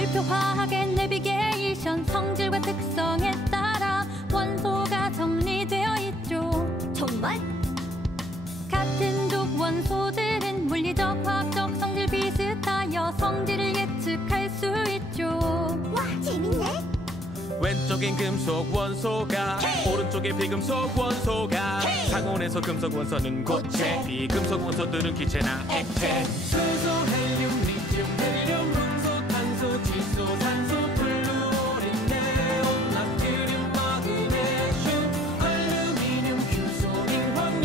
주기율표 화학의 내비게이션 성질과 특성에 따라 원소가 정리되어 있죠. 정말? 같은 족 원소들은 물리적, 화학적 성질 비슷하여 성질을 예측할 수 있죠. 와, 재밌네. 왼쪽엔 금속 원소가 오른쪽에 비금속 원소가 상온에서 금속 원소는 고체, 비금속 원소들은 기체나 액체. 수소, 헬륨, 리튬, 헬륨, 문소, 탄소, 질소, 산소, 플루오린, 네온, 나트륨, 마그네슘, 알루미늄, 규소, 링,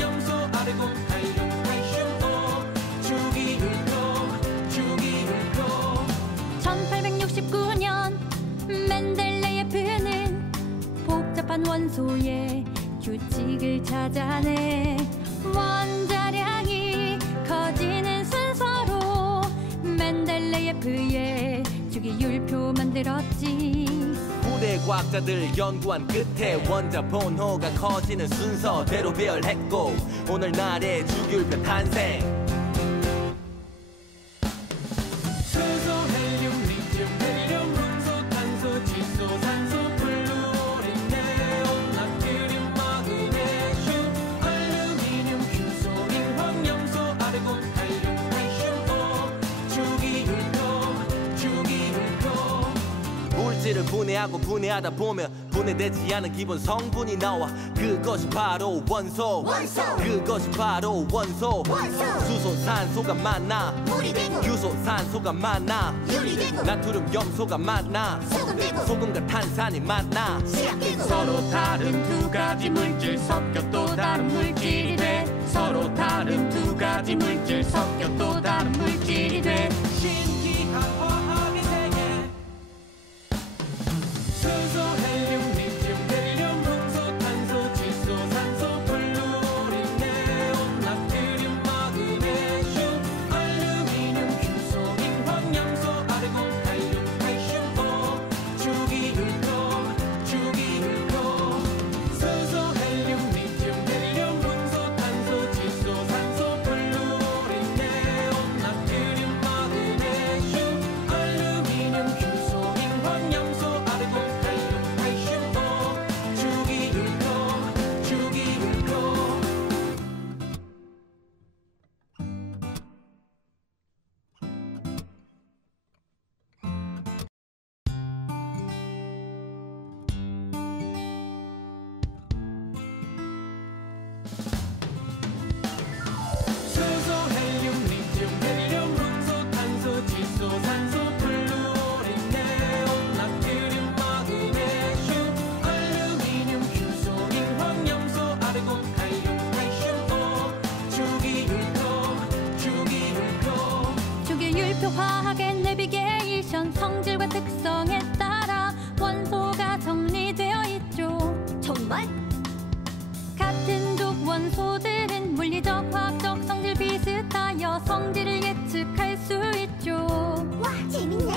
염소, 아르곤, 칼륨, 칼슘, 주기율표. 1869년 멘델레예프는 복잡한 원소의 규칙을 찾아내 원자량이 커지는 순서로 멘델레예프의 주기율표 만들었지. 후대 과학자들 연구한 끝에 원자 번호가 커지는 순서대로 배열했고 오늘날의 주기율표 탄생. 수소, 헬륨, 리튬, 헬륨, 문소, 탄소, 질소, 산소, 플루오린, 네온, 나트륨, 마그네슘, 알루미늄, 규소, 링, 염소, 아르곤, 칼륨, 칼슘, 주기율표. 물질을 분해하고 분해하다 보면 분해되지 않은 기본 성분이 나와. 그것이 바로 원소. 그것이 바로 원소. 수소, 산소가 만나 물이 되고 규소, 산소가 만나 유리 되고 나트륨, 염소가 만나 소금 되고 소금과 탄산이 만나 시약 되고 서로 다른 두 가지 물질 섞여 또 다른 물질이 돼. 서로 다른 두 가지 물질 섞여 또 다른 물질이 돼. 신기한 화학의 세계. 수소, 헬륨, 리튬, 헬륨, 문소, 탄소, 질소, 산소, 플루오린, 네온, 나트륨, 마그네슘, 알루미늄, 규소, 링, 염소, 아르곤, 칼륨, 칼슘, 주기율표. 수소, 헬륨, 리튬, 헬륨, 문소, 탄소, 질소, 산소, 플루오린, 네온, 나트륨, 마그네슘, 알루미늄, 규소, 링, 염소, 아르곤, 칼륨, 칼슘, 주기율표. 수소, 헬륨, 리튬, 헬륨, 문소, 탄소, 질소, 산소, 플루오린, 네온, 나트륨, 마그네슘, 알루미늄, 규소, 링, 염소, 아르곤, 칼륨, 칼슘, 주기율표. 주기율표 화학의 내비게이션 성질과 특성에 따라 원소가 정리되어 있죠. 정말? 같은 족 원소들은 물리적, 화학적 성질 비슷하여 성질을 예측할 수 있죠. 와, 재밌네.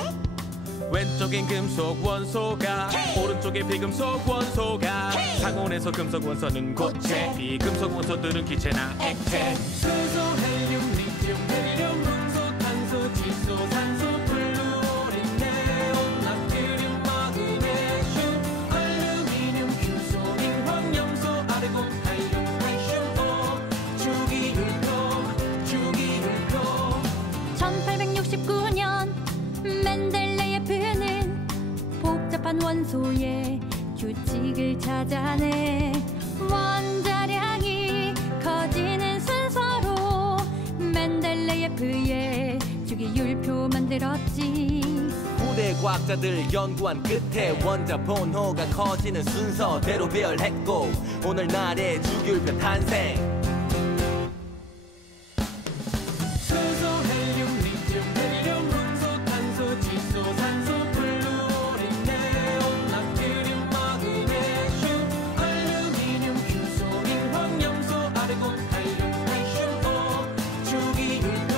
왼쪽엔 금속 원소가 오른쪽에 비금속 원소가 상온에서 금속 원소는 고체, 비금속 원소들은 기체나 액체. 수소, 헬륨, 리튬, 헬륨, 문소, 탄소, 질소, 산소, 플루오린, 네온, 나트륨, 마그네슘, 알루미늄, 규소, 링, 염소, 아르곤, 칼륨, 칼슘, 주기율표. 1869년 멘델레예프는 복잡한 원소의 규칙을 찾아내 원자량이 커지는 순서로 멘델레예프의 주기율표 만들었지. 후대 과학자들 연구한 끝에 원자 번호가 커지는 순서대로 배열했고 오늘날의 주기율표 탄생. 수소, 헬륨, 리튬, 헬륨, 문소, 탄소, 질소, 산소, 플루오린, 네온, 나트륨, 마그네슘, 알루미늄, 규소, 링, 염소, 아르곤, 칼륨, 칼슘, 주기율표.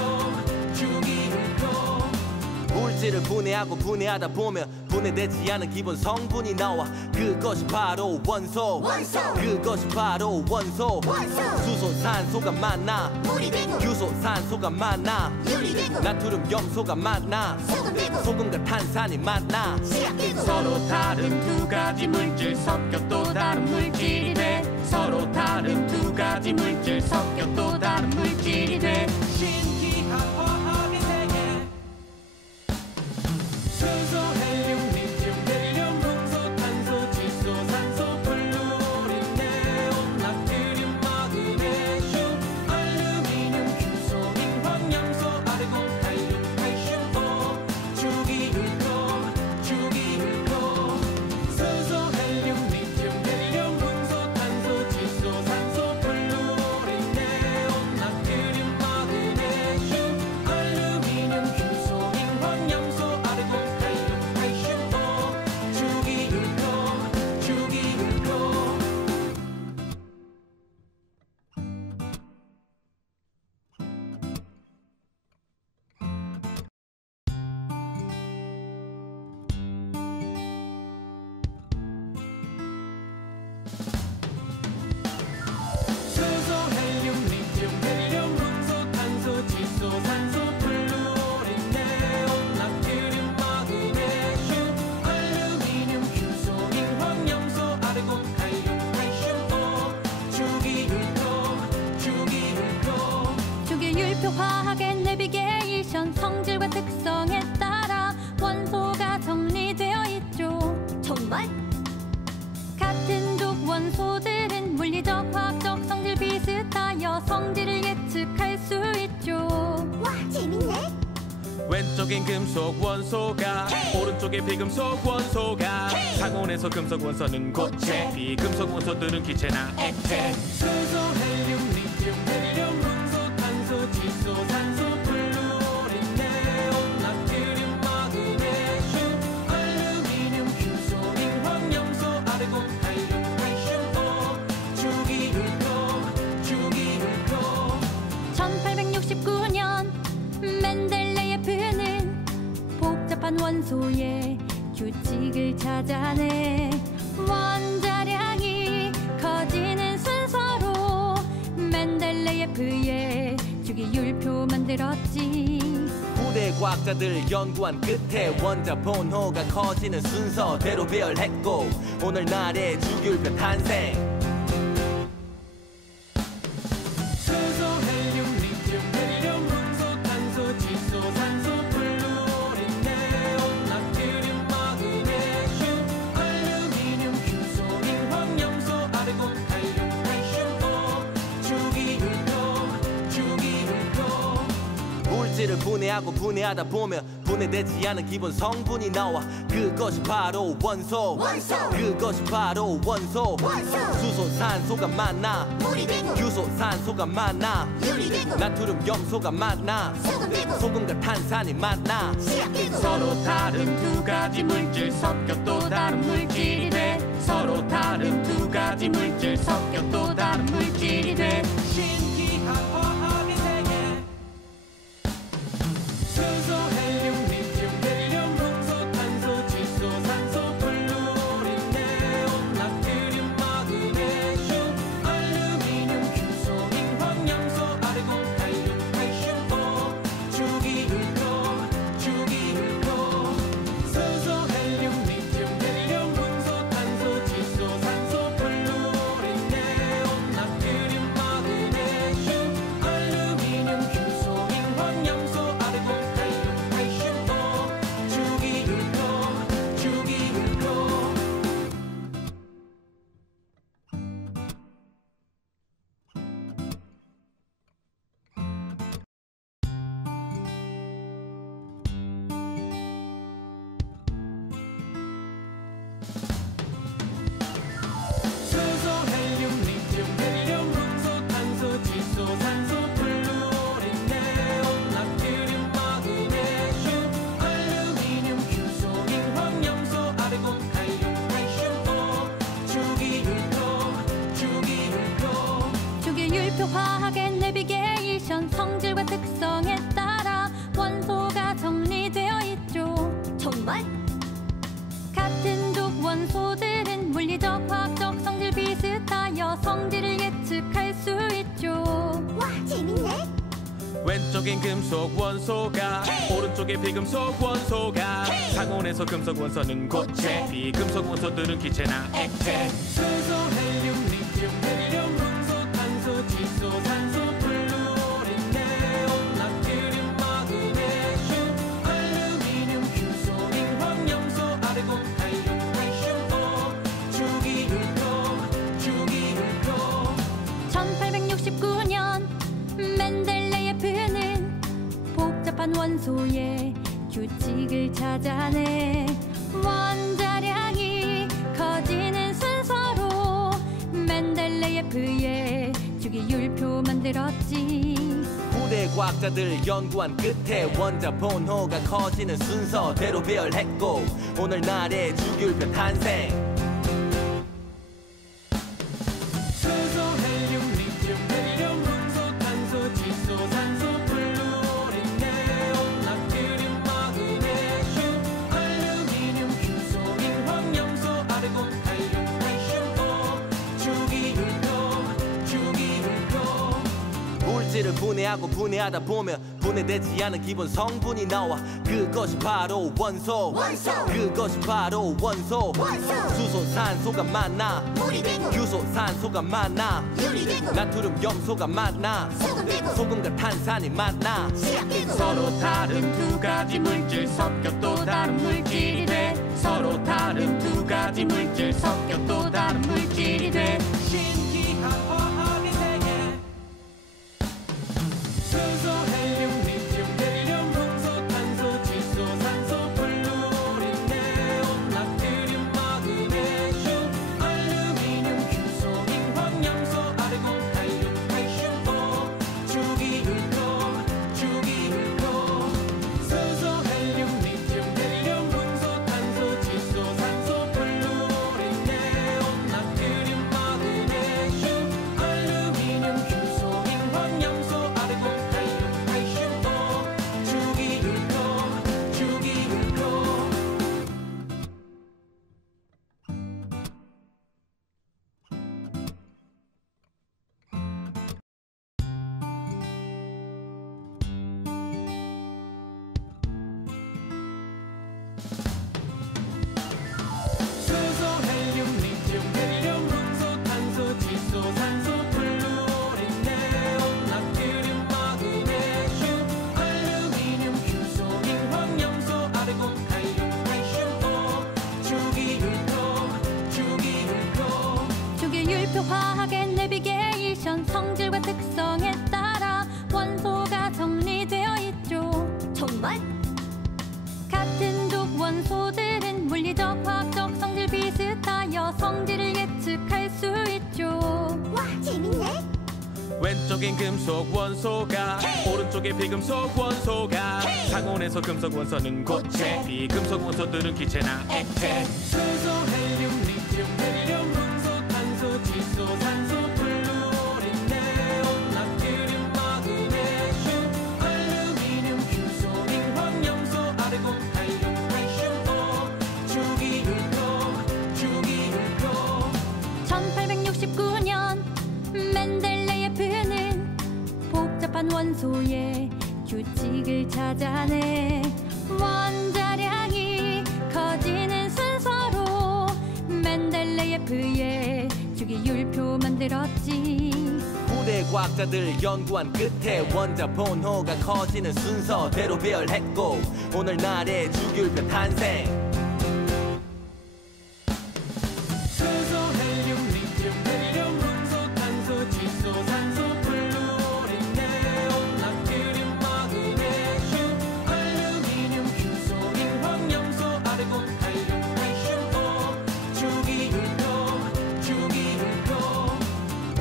물질을 분해하고 분해하다 보면 분해되지 않은 기본 성분이 나와 그것이 바로 원소 그것이 바로 원소 수소 산소가 만나 물이 되고 규소 산소가 만나 유리 되고 나트륨 염소가 만나 소금 되고 소금과 탄산이 만나 시약 되고 서로 다른 두 가지 물질 섞여 또 다른 물질이 돼 서로 다른 두 가지 물질 섞여 또 다른 물질이 돼 신기한 화학의 세계 수소 헬륨 리튬 헬륨 흥소 탄소 질소 산소 플루오린 네온 나트륨 마그네슘 알루미늄 규소 인황 염소 아르곤 칼륨 칼슘 주기율도 수소 헬륨 리튬 헬륨 흥소 탄소 질소 산소 플루오린 네온 나트륨 마그네슘 알루미늄 규소 인황 염소 아르곤 칼륨 칼슘 주기율도 수소 헬륨 리튬 헬륨 흥소 탄소 질소 산소 플루오린 네온 나트륨 마그네슘 알루미늄 규소 인황 염소 아르곤 칼륨 칼슘 주기율표 화학의 내비게이션 성질과 특성에 따라 원소가 정리되어 있죠. 정말? 같은 족 원소들은 물리적 화학적 성질 비슷하여 성질을 예측할 수 있죠. 와 재밌네. 왼쪽엔 금속 원소가 오른쪽엔 비금속 원소가 상온에서 금속 원소는 고체 비금속 원소들은 기체나 액체 수소 헬륨 리튬 헬륨 흥소 탄소 질소 산소 플루오린 네온 나트륨 마그네슘 알루미늄 규소 인황 염소 아르곤 칼륨 칼슘 주기율도 1869년 멘델레예프는 복잡한 원소의 규칙을 찾아내 원자량이 커지는 순서로 멘델레예프의 주기율표 만들었지. 후대 과학자들 연구한 끝에 원자 번호가 커지는 순서대로 배열했고 오늘날의 주기율표 탄생 수소 헬륨 리튬 헬륨 흥소 탄소 질소 산소 플루오린 네온 나트륨 마그네슘 알루미늄 규소 인황 염소 아르곤 칼륨 칼슘 주기율도 물질을 분해하고 분해하다 보면 분해되지 않은 기본 성분이 나와 그것이 바로 원소 그것이 바로 원소 수소 산소가 만나 물이 되고 규소 산소가 만나 유리 되고 나트륨 염소가 만나 소금 되고 소금과 탄산이 만나 시약 되고 서로 다른 두 가지 물질 섞여 또 다른 물질이 돼 서로 다른 두 가지 물질 섞여 또 다른 물질이 돼 신기한 화학의 세계 수소 헬륨 리튬 헬륨 흥소 탄소 질소 산소 플루오린 네온 나트륨 마그네슘 알루미늄 규소 인황 염소 아르곤 칼륨 칼슘 주기율도 수소 헬륨 리튬 헬륨 흥소 탄소 질소 산소 플루오린 네온 나트륨 마그네슘 금속 원소가 오른쪽에 비금속 원소가 상온에서 금속 원소는 고체 비금속 원소들은 기체나 액체 수소 헬륨 리튬 헬륨 음소 탄소 질소 산소 플루오린 네온 나트륨 마그네슘 알루미늄 규소 링 황염소 아르곤 칼륨 칼슘 주기율표 1869년 멘델레예프는 복잡한 원소의 규칙을 찾아내 원자량이 커지는 순서로 멘델레예프의 주기율표 만들었지. 후대 과학자들 연구한 끝에 원자 번호가 커지는 순서대로 배열했고 오늘날의 주기율표 탄생. 수소 헬륨 리튬 헬륨 음소 탄소 질소 산소 플루오린 네온 나트륨 마그네슘 알루미늄 규소 링 황염소 아르곤 칼륨 칼슘 주기율표 물질을 분해하고 분해하다 보면 분해되지 않은 기본 성분이 나와 그것이 바로 원소. 그것이 바로 원소. 수소 산소가 만나 물이 되고 규소 산소가 만나 유리 되고 나트륨 염소가 만나 소금 되고 소금과 탄산이 만나 시약되고 서로 다른 두 가지 물질 섞여 또 다른 물질이 돼 서로 다른 두 가지 물질 섞여 또 다른 물질이 돼 신기한 화학의 세계 수소 헬륨 리튬 헬륨 음소 탄소 질소 산소 플루오린 네온 나트륨 마그네슘 알루미늄 규소 링 황염소 아르곤 칼륨 칼슘 주기율표 수소 헬륨 리튬 헬륨 음소 탄소 질소 산소 플루오린 네온 나트륨 마그네슘 알루미늄 규소 링 황염소 아르곤 칼륨 칼슘 주기율표 수소 헬륨 리튬 헬륨 음소 탄소 질소 산소 플루오린 네온 나트륨 마그네슘 알루미늄 규소 링 황염소 아르곤 칼륨 칼슘 주기율표 주기율표 화학의 내비게이션 성질과 특성에 따라 원소가 정리되어 있죠. 정말? 같은 족 원소들은 물리적 화학적 성질 비슷하여 성질을 예측할 수 있죠. 와 재밌네. 왼쪽엔 금속 원소가 오른쪽에 비금속 원소가 상온에서 금속 원소는 고체 비금속 원소들은 기체나 액체 수소 헬륨 리튬 헬륨 음소 탄소 질소 산소 플루오린 네온 나트륨 마그네슘 알루미늄 규소 링 황염소 아르곤 칼륨 칼슘 주기율표 1869년 멘델레예프는 복잡한 원소의 규칙을 찾아내 원자량이 커지는 순서로 멘델레예프의 주기율표 만들었지. 후대 과학자들 연구한 끝에 원자 번호가 커지는 순서대로 배열했고 오늘날의 주기율표 탄생. 수소 헬륨 리튬 헬륨 음소 탄소 질소 산소 플루오린 네온 나트륨 마그네슘 알루미늄 규소 링 황염소 아르곤 칼륨 칼슘 주기율표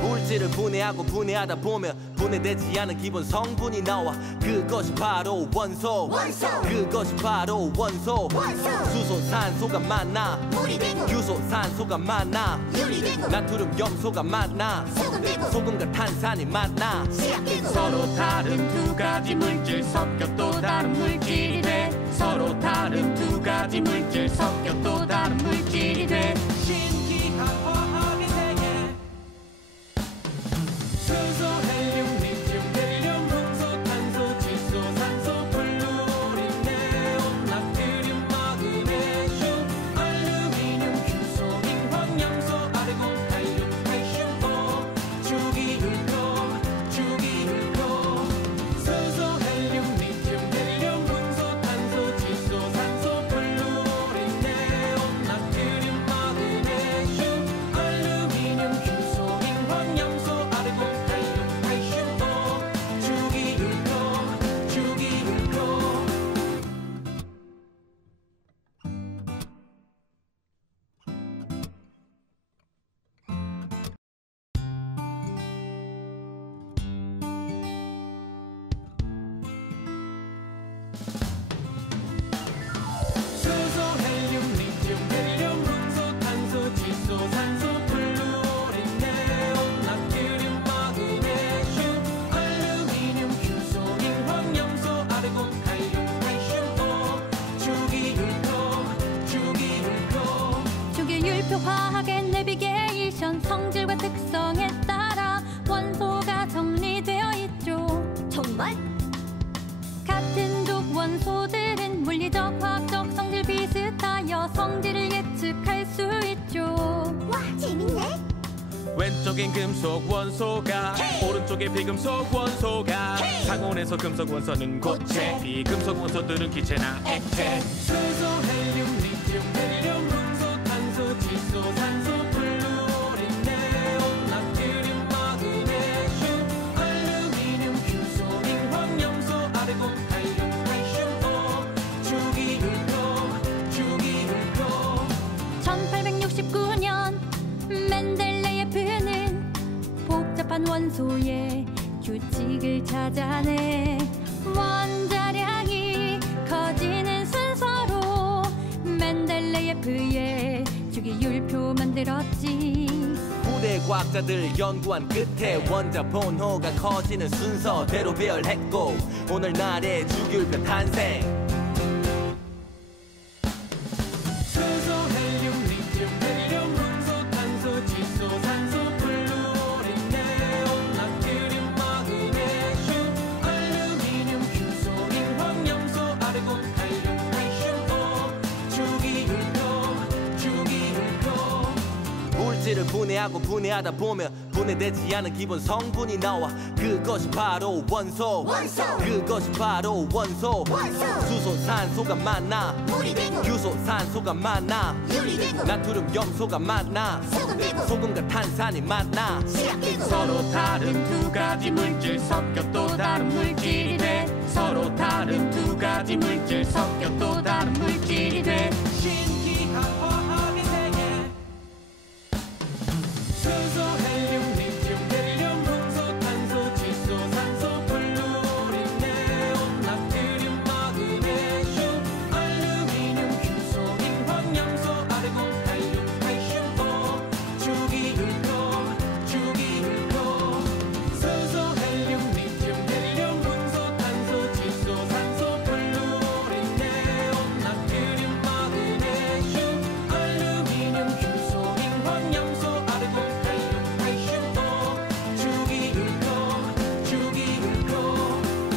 물질을 분해하고 분해하다 보면 분해되지 않은 기본 성분이 나와 그것이 바로 원소. 그것이 바로 원소. 수소 산소가 만나 물이 되고 규소 산소가 만나 유리 되고 나트륨 염소가 만나 소금 되고 소금과 탄산이 만나 시약되고 서로 다른 두 가지 물질 섞여 또 다른 물질이 돼 서로 다른 두 가지 물질 섞여 또 다른 물질이 돼 신기한 화학의 세계 수소 헬륨 리튬 헬륨 음소 탄소 질소 주기율표 화학의 내비게이션 성질과 특성에 따라 원소가 정리되어 있죠. 정말? 같은 족 원소들은 물리적 화학적 성질 비슷하여 성질을 예측할 수 있죠. 와, 재밌네. 왼쪽엔 금속 원소가 오른쪽에 비금속 원소가 상온에서 금속 원소는 고체 비금속 원소들은 기체나 액체 수소, 헬륨, 리튬, 헬륨, 흥소, 탄소, 질소, 산소, 플루오린, 네온, 나트륨, 마그네슘, 알루미늄, 규소, 링, 황염소, 아르곤, 칼륨, 칼슘, 주기율표 1869년 멘델레예프는 복잡한 원소의 규칙을 찾아내 원자량이 커지는 순서로 멘델레예프의 주기율표 만들었지. 후대 과학자들 연구한 끝에 원자 번호가 커지는 순서대로 배열했고 오늘날의 주기율표 탄생. 수소, 헬륨, 리튬, 헬륨, 흥소, 탄소, 질소, 산소, 플루오린, 네온, 나트륨, 마그네슘, 알루미늄, 규소, 링, 황염소, 아르곤, 칼륨, 칼슘, 주기율표 물질을 분해하고 분해하다 보면 분해되지 않은 기본 성분이 나와. 그것이 바로 원소. 그것이 바로 원소. 수소 산소가 만나 물이 되고 규소 산소가 만나 유리 되고 나트륨 염소가 만나 소금 되고 소금과 탄산이 만나 시약 되고 서로 다른 두 가지 물질 섞여 또 다른 물질이 돼 서로 다른 두 가지 물질 섞여 또 다른 물질이 돼 신기한 화학의 세계 수소, 헬륨, 리튬, 헬륨, 흥소, 탄소, 질소, 산소, 플루오린, 네온, 나트륨, 마그네슘, 알루미늄, 규소, 링, 황염소, 아르곤, 칼륨, 칼슘, 주기율표 수소, 헬륨, 리튬, 헬륨, 흥소, 탄소, 질소, 산소, 플루오린, 네온, 나트륨, 마그네슘, 알루미늄, 규소, 링, 황염소, 아르곤, 칼륨, 칼슘, 주기율표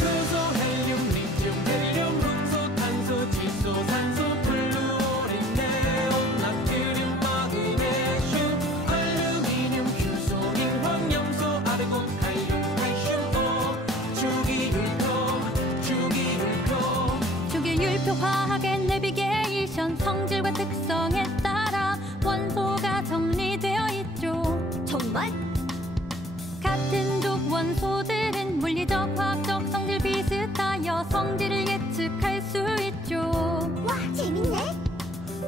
수소, 헬륨, 리튬, 헬륨, 흥소, 탄소, 질소, 산소, 플루오린, 네온, 나트륨, 마그네슘, 알루미늄, 규소, 링, 황염소, 아르곤, 칼륨, 칼슘, 주기율표 주기율표 화학의 내비게이션 성질과 특성에 따라 원소가 정리되어 있죠. 정말? 같은 족 원소들은 물리적 화학적 성질 비슷하여 성질을 예측할 수 있죠. 와, 재밌네.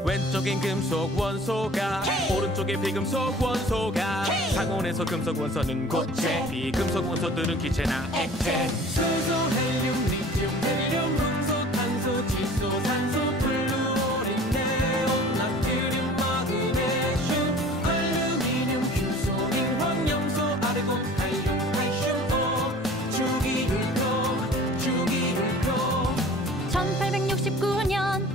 왼쪽엔 금속 원소가 오른쪽에 비금속 원소가 상온에서 금속 원소는 고체 비금속 원소들은 기체나 액체 수소, 헬륨, 리튬, 헬륨, 흥소, 탄소, 질소, 산소, 플루오린, 네온, 나트륨, 마그네슘, 알루미늄, 규소, 링, 황염소, 아르곤, 칼륨, 칼슘, 주기율표 1869년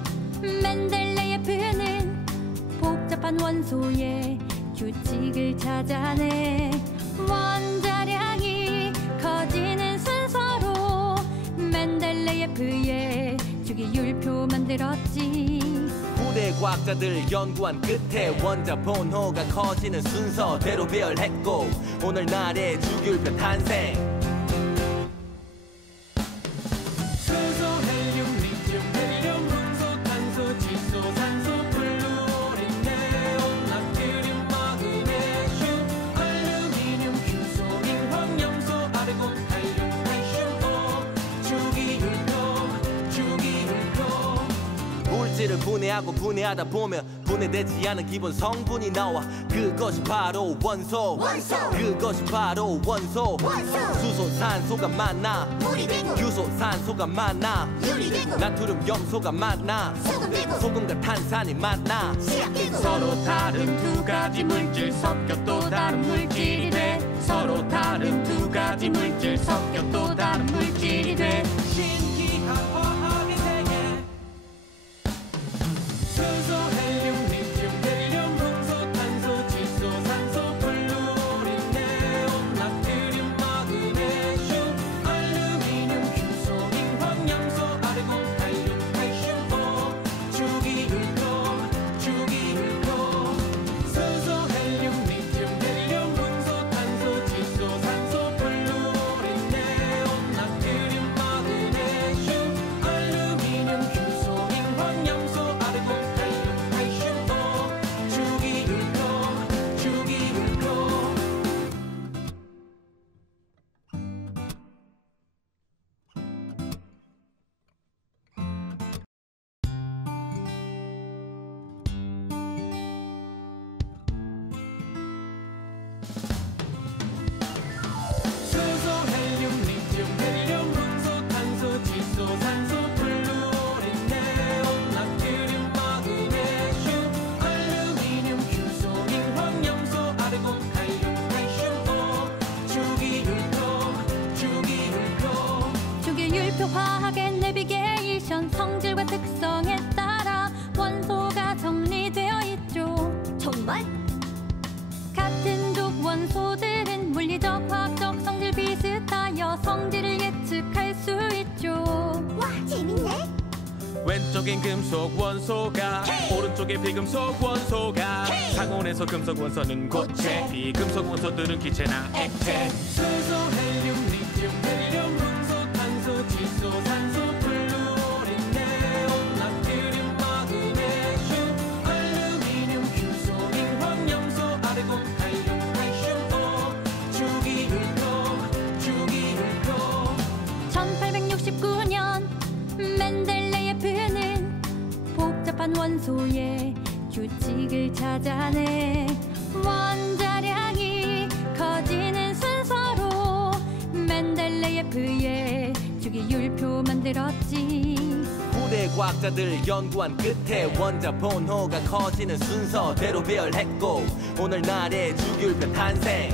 멘델레예프는 복잡한 원소의 규칙을 찾아내 원자량이 커지는 순서로 멘델레예프의 주기율표 만들었지. 후대 과학자들 연구한 끝에 원자 번호가 커지는 순서대로 배열했고 오늘날의 주기율표 탄생. 수소, 헬륨, 리튬, 헬륨, 흥소, 탄소, 질소, 산소, 플루오린, 네온, 나트륨, 마그네슘, 알루미늄, 규소, 링, 황염소, 아르곤, 칼륨, 칼슘, 주기율표 물질을 분해하고 분해하다 보면 분해되지 않은 기본 성분이 나와 그것이 바로 원소 그것이 바로 원소 수소 산소가 만나 물이 되고 규소 산소가 만나 유리 되고 나트륨 염소가 만나 소금 되고 소금과 탄산이 만나 시약 되고 서로 다른 두 가지 물질 섞여 또 다른 물질이 돼 서로 다른 두 가지 물질 섞여 또 다른 물질이 돼 신기한 화학의 세계 수소 헬륨 리튬 헬륨 흥소 탄소 질소 산소 플루오린 네온 나트륨 마그네슘 알루미늄 규소 인황 염소 아르곤 칼륨 칼슘 주기율표 수소 헬륨 리튬 헬륨 흥소 탄소 질소 산소 플루오린 네온 나트륨 마그네슘 알루미늄 규소 인황 염소 아르곤 칼륨 칼슘 주기율표 수소 헬륨 리튬 헬륨 흥소 탄소 질소 산소 플루오린 네온 나트륨 마그네슘 알루미늄 규소 인황 염소 아르곤 칼륨 칼슘 주기율표 화학의 내비게이션 성질과 특성에 따라 원소가 정리되어 있죠. 정말? 같은 족 원소들은 물리적 화학적 성질 비슷하여 성질을 예측할 수 있죠. 와 재밌네. 왼쪽엔 금속 원소가 오른쪽에 비금속 원소가 상온에서 금속 원소는 고체 비금속 원소들은 기체나 액체 수소 헬륨 리튬 헬륨 흥소 탄소 질소 산소 플루오린 네온 나트륨 마그네슘 알루미늄 규소 인황 염소 아르곤 칼륨 칼슘 주기율표 1869년 멘델레예프는 복잡한 원소의 규칙을 찾아내 원자량이 커지는 순서로 멘델레예프의 주기율표 만들었지. 후대 과학자들 연구한 끝에 원자 번호가 커지는 순서대로 배열했고 오늘날의 주기율표 탄생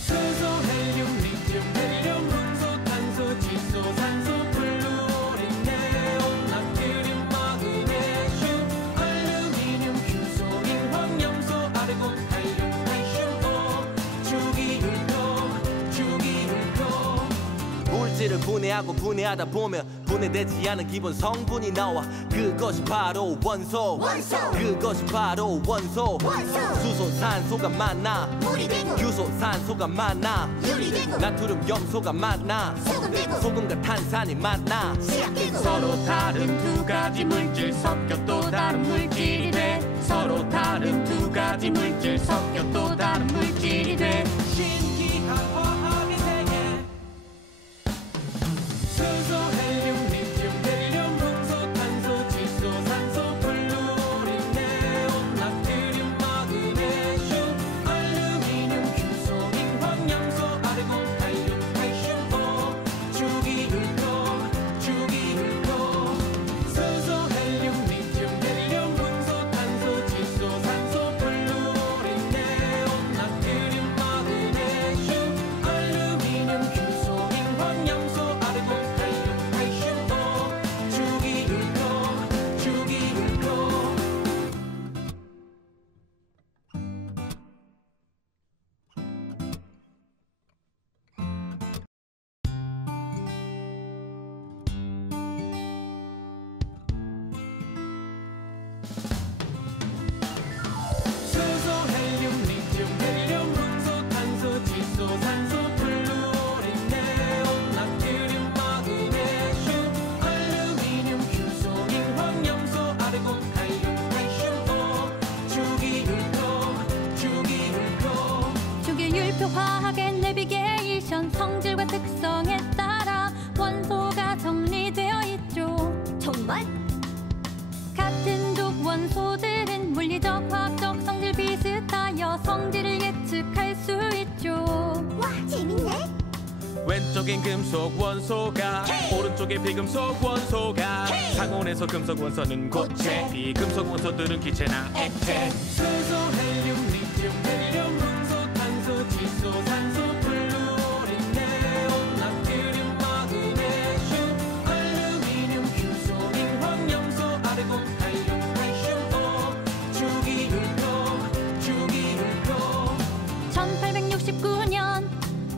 수소 헬륨 리튬 헬륨 흥소 탄소 질소 산소 플루오린 네온 나트륨 마그네슘 알루미늄 규소 인황 염소 아르곤 칼륨 칼슘 주기율표 물질을 분해하고 분해하다 보면 분해되지 않은 기본 성분이 나와 그것이 바로 원소 그것이 바로 원소 수소 산소가 만나 물이 되고 규소 산소가 만나 유리 되고 나트륨 염소가 만나 소금 되고 소금과 탄산이 만나 시약 되고 서로 다른 두 가지 물질 섞여 또 다른 물질이 돼 서로 다른 두 가지 물질 섞여 또 다른 물질이 돼 신기한 화학의 세계 수소 헬륨 리튬 헬륨 흥소 탄소 질소 산소 플루오린 네온 나트륨 마그네슘 알루미늄 규소 인황 염소 아르곤 칼륨 칼슘 주기율표 수소 헬륨 리튬 헬륨 흥소 탄소 질소 산소 플루오린 네온 나트륨 마그네슘 왼쪽엔 금속 원소가 오른쪽에 비금속 원소가 상온에서 금속 원소는 고체 비금속 원소들은 기체나 액체 수소 헬륨 리튬 헬륨 음소 탄소 질소 산소 플루오린 네온 나트륨 마그네슘 알루미늄 규소 링황 염소 아르곤 칼륨 칼슘 오 주기율표 1869년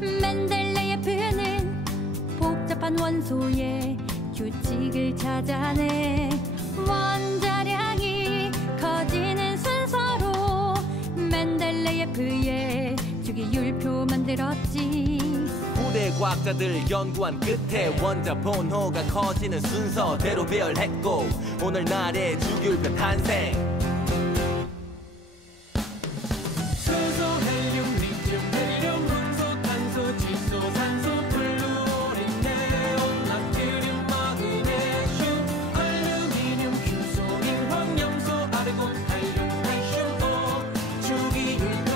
멘델레예프는 복잡한 원소의 규칙을 찾아내 원자량이 커지는 순서로 멘델레예프의 주기율표 만들었지. 후대 과학자들 연구한 끝에 원자 번호가 커지는 순서대로 배열했고 오늘날의 주기율표 탄생. 수소 헬륨 리튬 헬륨 음소 탄소 질소 산소 플루오린 네온 나트륨 마그네슘 알루미늄 규소 링황 염소 아르곤 칼륨 칼슘 오 주기율표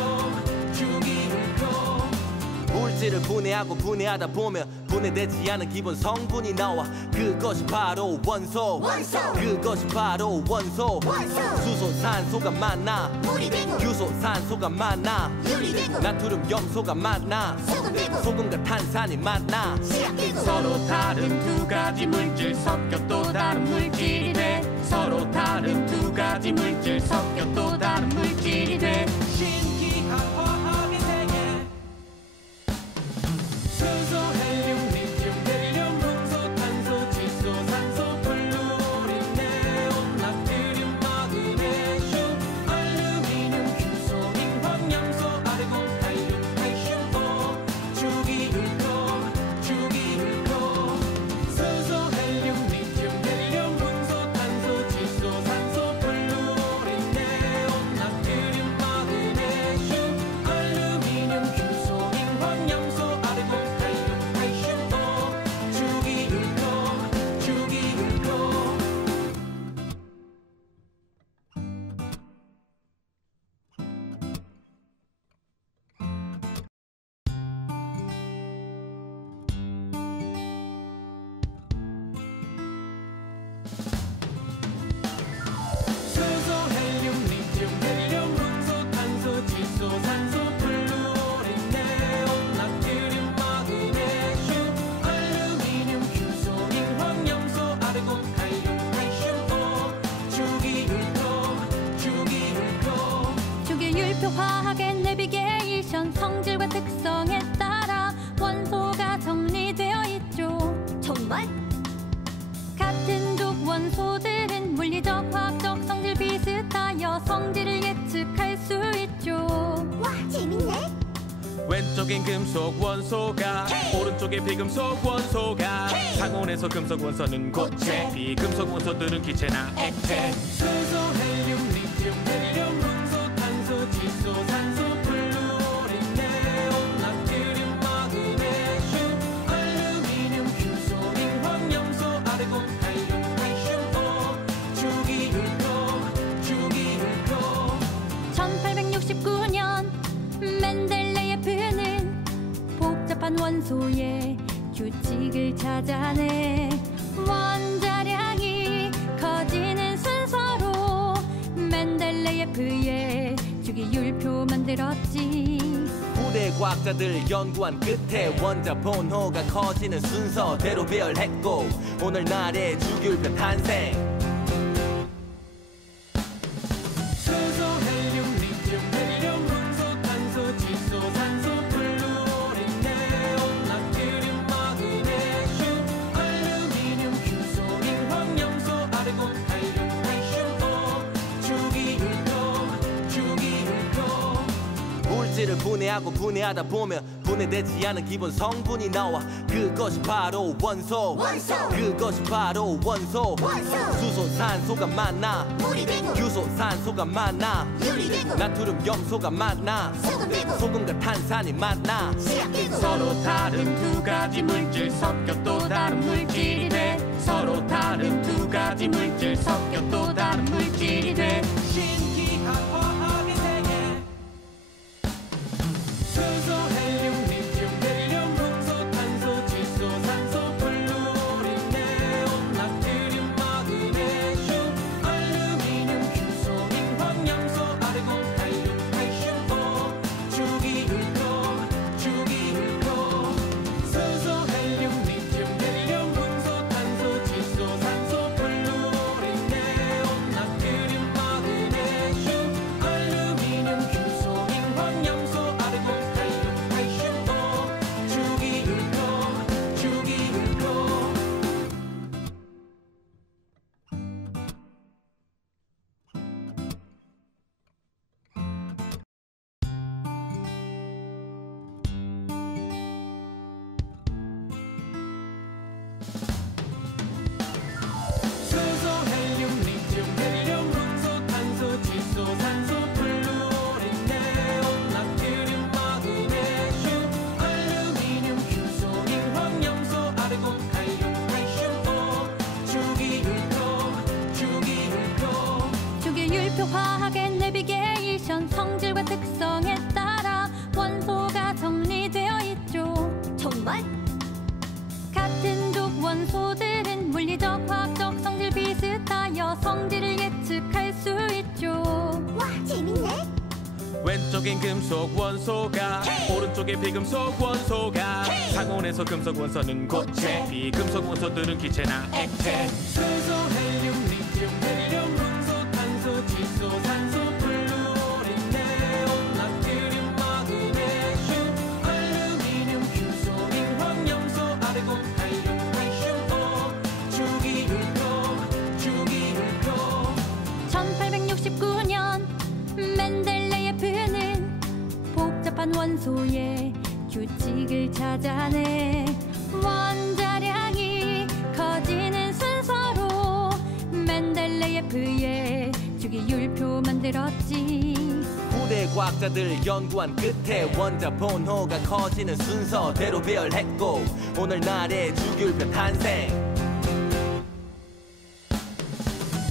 물질을 분해하고 분해하다 보면 분해되지 않은 기본 성분이 나와 그것이 바로 원소. 그것이 바로 원소. 수소 산소가 만나 물이 되고 규소 산소가 만나 유리 되고 나트륨 염소가 만나 소금 되고 소금과 탄산이 만나 시약되고 서로 다른 두 가지 물질 섞여 또 다른 물질이 돼 서로 다른 두 가지 물질 섞여 또 다른 물질이 돼 신기한 화학의 세계 수소 헬륨 리튬 헬륨 음소 탄소 질소 산소 플루오린 네온 나트륨 마그네슘 알루미늄 규소 링황 염소 아르곤 칼륨 칼슘 오 주기율표 수소 헬륨 리튬 헬륨 음소 탄소 질소 산소 플루오린 네온 나트륨 마그네슘 알루미늄 규소 링황 염소 아르곤 칼륨 칼슘 오 주기율표 수소 헬륨 리튬 헬륨 음소 탄소 질소 산소 플루오린 네온 나트륨 마그네슘 알루미늄 규소 링황 염소 아르곤 칼륨 칼슘 오 주기율표 화학의 내비게이션 성질과 특성에 따라 원소가 정리되어 있죠. 정말 같은 족 원소들은 물리적 화학적 성질 비슷하여 성질을 예측할 수 있죠. 와 재밌네. 왼쪽엔 금속 원소가 오른쪽에 비금속 원소가 상온에서 금속 원소는 고체 비금속 원소들은 기체나 액체 수소 헬륨 리튬 헬륨 음소 탄소 질소 산소 플루오린 네온 나트륨 마그네슘 알루미늄 규소 링황 염소 아르곤 칼륨 칼슘 오 주기율표 1869년 멘델레예프는 복잡한 원소의 규칙을 찾아내 원자량이 커지는 순서로 멘델레예프의 주기율표 만들었지. 후대 과학자들 연구한 끝에 원자 번호가 커지는 순서대로 배열했고 오늘날의 주기율표 탄생. 수소 헬륨 리튬 헬륨 음소 탄소 질소 산소 플루오린 네온 나트륨 마그네슘 알루미늄 규소 링황 염소 아르곤 칼륨 칼슘 오 주기율표 물질을 분해하고 분해하다 보면 분해되지 않은 기본 성분이 나와 그것이 바로 원소. 그것이 바로 원소. 수소 산소가 만나 물이 되고 규소 산소가 만나 유리 되고 나트륨 염소가 만나 소금 되고 소금과 탄산이 만나 시약되고 서로 다른 두 가지 물질 섞여 또 다른 물질이 돼 서로 다른 두 가지 물질 섞여 또 다른 물질이 돼 신기한 화학의 세계 수소 헬륨 리튬 헬륨 음소 탄소 질소 왼쪽엔 금속 원소가 오른쪽에 비금속 원소가 상온에서 금속 원소는 고체 비금속 원소들은 기체나 액체 수소, 헬륨, 리튬, 헬륨, 음소, 탄소, 질소, 산소, 플루오린, 네온, 나트륨, 마그네슘, 알루미늄, 규소, 링, 염소, 아르곤, 칼륨, 칼슘, 주기율표 1869년 멘델레예프는 복잡한 원소의 규칙을 찾아내 원자량이 커지는 순서로 멘델레예프의 주기율표 만들었지. 후대 과학자들 연구한 끝에 원자 번호가 커지는 순서대로 배열했고 오늘날의 주기율표 탄생.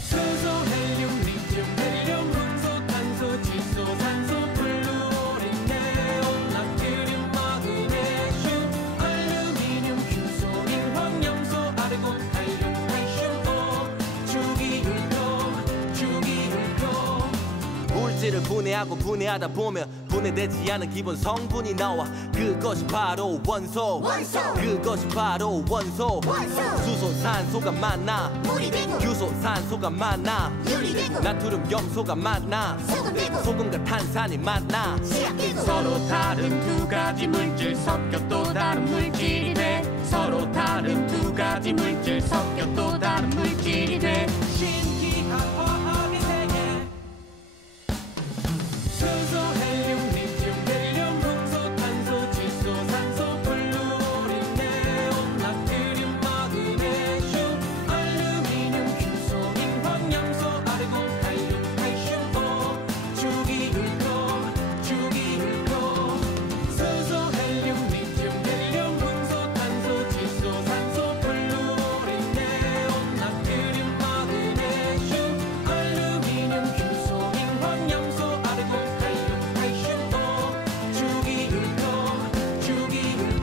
수소, 헬륨, 리튬, 헬륨, 음소, 탄소, 질소, 산소, 플루오린, 네온, 나트륨, 마그네슘, 알루미늄, 규소, 링, 염소, 아르곤, 칼륨, 칼슘, 주기율표 물질을 분해하고 분해하다 보면 분해되지 않은 기본 성분이 나와 그것이 바로 원소. 그것이 바로 원소. 수소 산소가 만나 물이 되고 규소 산소가 만나 유리 되고 나트륨 염소가 만나 소금 되고 소금과 탄산이 만나 시약되고 서로 다른 두 가지 물질 섞여 또 다른 물질이 돼 서로 다른 두 가지 물질 섞여 또 다른 물질이 돼 신기한 화학의 세계 수소, 헬륨, 리튬, 헬륨, 음소, 탄소, 질소, 산소, 플루오린, 네온, 나트륨, 마그네슘, 알루미늄, 규소, 링, 염소, 아르곤, 칼륨, 칼슘, 주기율표 수소, 헬륨, 리튬, 헬륨, 음소, 탄소, 질소, 산소, 플루오린, 네온, 나트륨, 마그네슘, 알루미늄, 규소, 링, 염소, 아르곤, 칼륨, 칼슘, 주기율표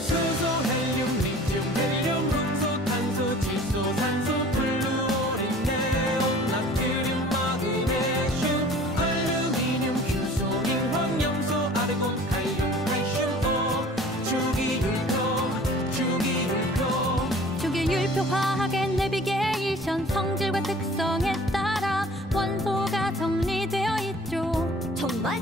수소, 헬륨, 리튬, 헬륨, 음소, 탄소, 질소, 산소, 플루오린, 네온, 나트륨, 마그네슘, 알루미늄, 규소, 링, 염소, 아르곤, 칼륨, 칼슘, 주기율표 주기율표 화학의 내비게이션 성질과 특성에 따라 원소가 정리되어 있죠. 정말?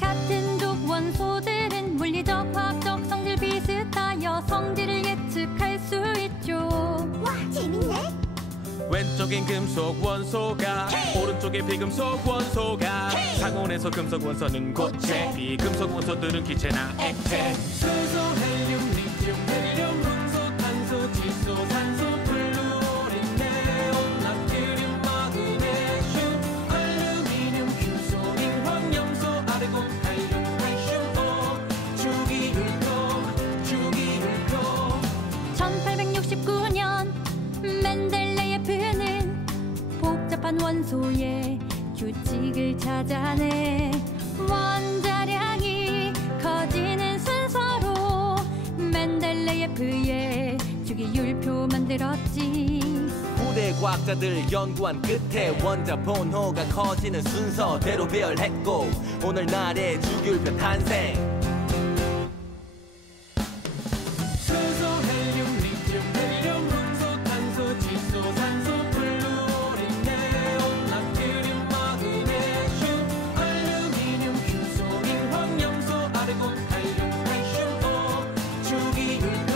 같은 족 원소들은 물리적 화학적 성질 비슷하여 성질을 예측할 수 있죠. 와 재밌네. 왼쪽엔 금속 원소가 오른쪽에 비금속 원소가 상온에서 금속 원소는 고체 비금속 원소들은 기체나 액체 수소, 헬륨, 리튬, 헬륨, 음소, 탄소, 질소, 산소, 플루오린, 네온, 나트륨, 마그네슘, 알루미늄, 규소, 링, 염소, 아르곤, 칼륨, 칼슘, 주기율표 1869년 멘델레예프는 복잡한 원소의 규칙을 찾아내 원자량이 커지는 순서로 멘델레예프의 주기율표 만들었지. 후대 과학자들 연구한 끝에 원자 번호가 커지는 순서대로 배열했고 오늘날의 주기율표 탄생. 수소, 헬륨, 리튬, 헬륨, 음소, 탄소, 질소, 산소, 플루오린, 네온, 나트륨, 마그네슘, 알루미늄, 규소, 링, 염소, 아르곤, 칼륨, 칼슘, 주기율표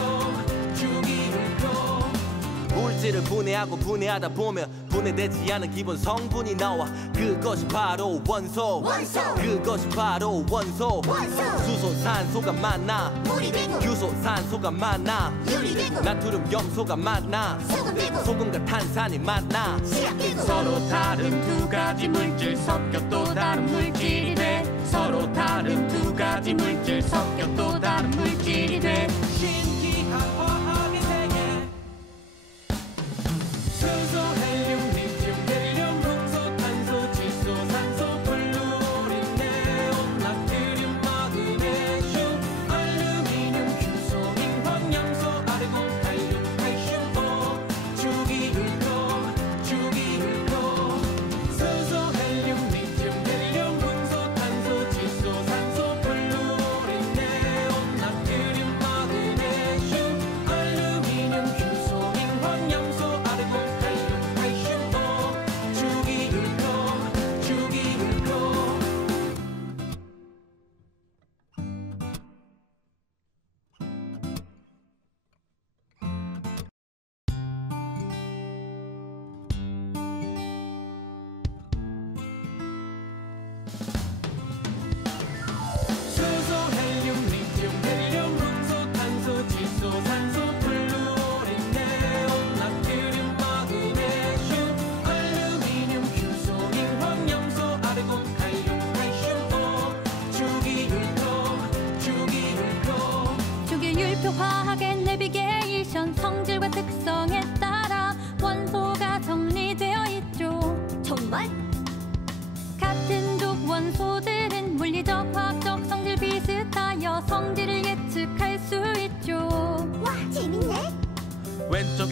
물질을 분해하고 분해하다 보면 분해되지 않은 기본 성분이 나와 그것이 바로 원소. 그것이 바로 원소. 수소 산소가 만나 물이 되고 규소 산소가 만나 유리 되고 나트륨 염소가 만나 소금 되고 소금과 탄산이 만나 시약되고 서로 다른 두 가지 물질 섞여 또 다른 물질이 돼 서로 다른 두 가지 물질 섞여 또 다른 물질이 돼 신기한 화학의 세계 수소, 헬륨, 리튬, 헬륨, 음소, 탄소, 질소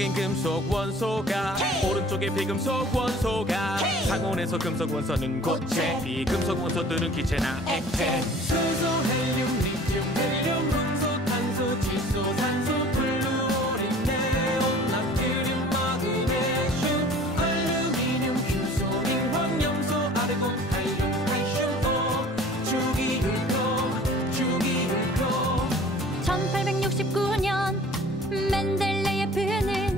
왼쪽엔 금속 원소가 오른쪽에 비금속 원소가 상온에서 금속 원소는 고체 비금속 원소들은 기체나 액체 수소, 헬륨, 리튬, 헬륨, 문소, 탄소, 질소, 산소, 플루오린, 네온, 나트륨, 마그네슘, 알루미늄, 규소, 잉황, 염소, 아르곤, 칼륨, 칼슘, 주기율표 1869년 멘델레예프는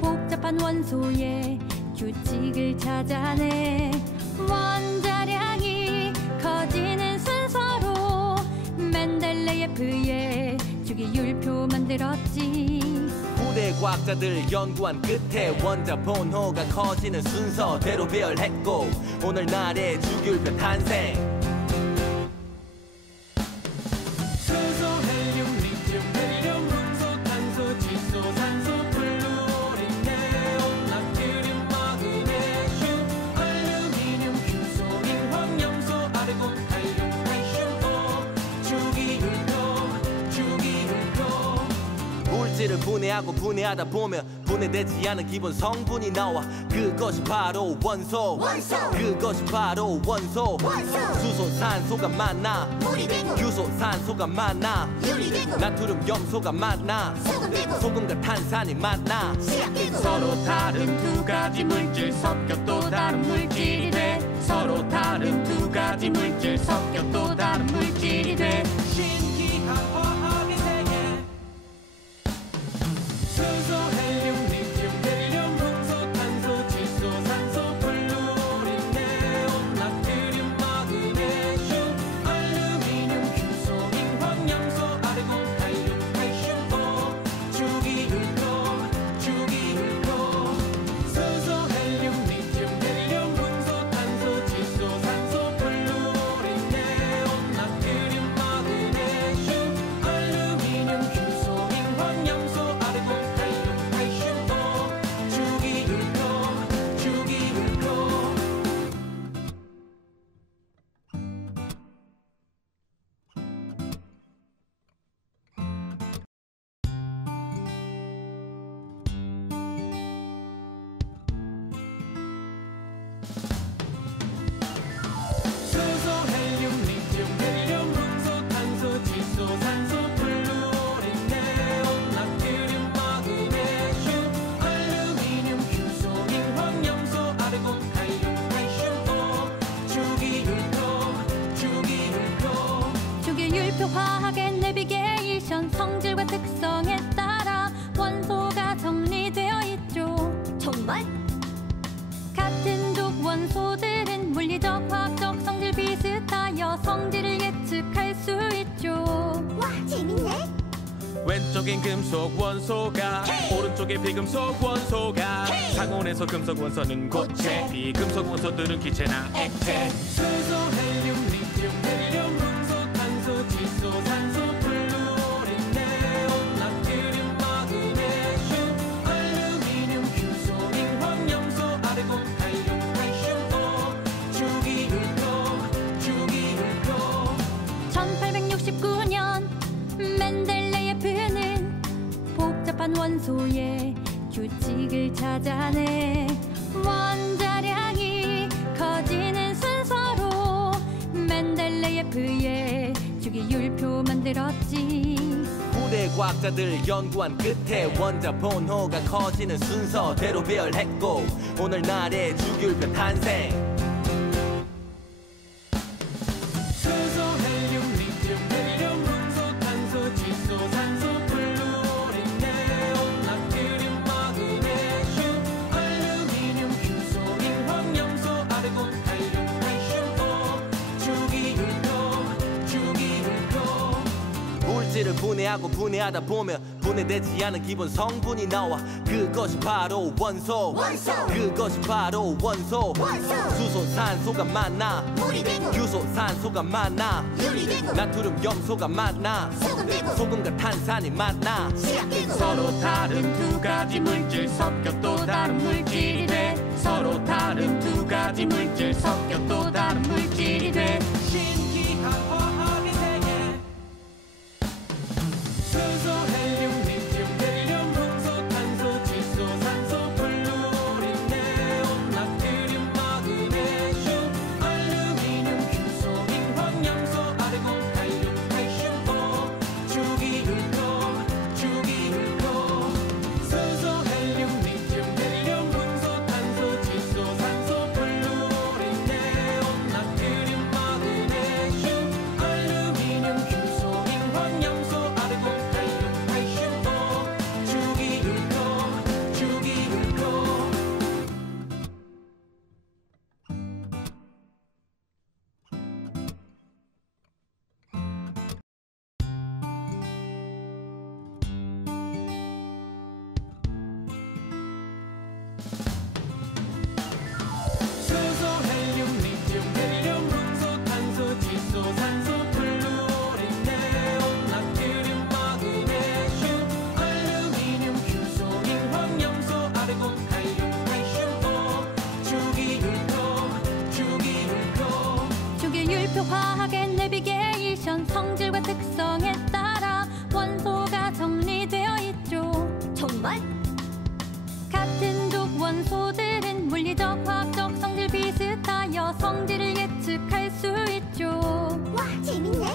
복잡한 원소의 규칙을 찾아내 원자량이 커지는 순서로 멘델레예프의 주기율표 만들었지. 후대 과학자들 연구한 끝에 원자 번호가 커지는 순서대로 배열했고 오늘날의 주기율표 탄생. 수소, 헬륨, 리튬, 헬륨, 문소, 탄소, 질소, 산소, 플루오린, 네온, 나트륨, 마그네슘, 알루미늄, 규소, 잉황, 염소, 아르곤, 칼륨, 칼슘, 주기율표 물질을 분해하고 분해하다 보면 분해되지 않은 기본 성분이 나와. 그것이 바로 원소. 그것이 바로 원소. 수소, 산소가 만나 물이 되고 규소, 산소가 만나 유리 되고 나트륨, 염소가 만나 소금 되고 소금과 탄산이 만나 시약 되고 서로 다른 두 가지 물질 섞여 또 다른 물질이 돼 서로 다른 두 가지 물질 섞여 또 다른 물질이 돼 신기한 화학의 세계 수소, 헬륨, 리튬, 헬륨, 문소, 탄소, 질소, 산소, 플루오린, 네온, 나트륨, 마그네슘, 알루미늄, 규소, 잉황, 염소, 아르곤, 칼륨, 칼슘, 주기율표 수소, 헬륨, 리튬, 헬륨, 문소, 탄소, 질소, 산소, 플루오린, 네온, 나트륨, 마그네슘, 알루미늄, 규소, 잉황, 염소, 아르곤, 칼륨, 칼슘, 주기율표 수소, 헬륨, 리튬, 헬륨, 문소, 탄소, 질소, 산소, 플루오린, 네온, 나트륨, 마그네슘, 알루미늄, 규소, 잉황, 염소, 아르곤, 칼륨, 칼슘, 주기율표 주기율표 화학의 내비게이션 성질과 특성에 따라 원소가 정리되어 있죠. 정말? 같은 족 원소들은 물리적 화학적 성질 비슷하여 성질을 예측할 수 있죠. 와 재밌네. 왼쪽엔 금속 원소가 오른쪽에 비금속 원소가 상온에서 금속 원소는 고체 비금속 원소들은 기체나 액체 수소, 헬륨, 리튬, 헬륨, 문소, 탄소, 질소, 산소, 플루오린, 네온, 나트륨, 마그네슘, 알루미늄, 규소, 잉황, 염소, 아르곤, 칼륨, 칼슘, 주기율표 1869년 멘델레예프는 복잡한 원소의 규칙을 찾아내 원자량이 커지는 순서로 멘델레예프의 주기율표 만들었지. 후대 과학자들 연구한 끝에 원자 번호가 커지는 순서대로 배열했고 오늘날의 주기율표 탄생. 수소, 헬륨, 리튬, 헬륨, 문소, 탄소, 질소, 산소, 플루오린, 네온, 나트륨, 마그네슘, 알루미늄, 규소, 잉황, 염소, 아르곤, 칼륨, 칼슘, 주기율표 물질을 분해하고 분해하다 보면 분해되지 않은 기본 성분이 나와. 그것이 바로 원소. 그것이 바로 원소. 수소, 산소가 만나 물이 되고 규소, 산소가 만나 유리 되고 나트륨, 염소가 만나 소금 되고 소금과 탄산이 만나 시약 되고 서로 다른 두 가지 물질 섞여 또 다른 물질이 돼 서로 다른 두 가지 물질 섞여 또 다른 물질이 돼 신기한 화학의 세계 수소, 헬륨, 리튬, 헬륨, 문소, 탄소, 질소, 주기율표 화학의 내비게이션 성질과 특성에 따라 원소가 정리되어 있죠. 정말? 같은 족 원소들은 물리적 화학적 성질 비슷하여 성질을 예측할 수 있죠. 와, 재밌네.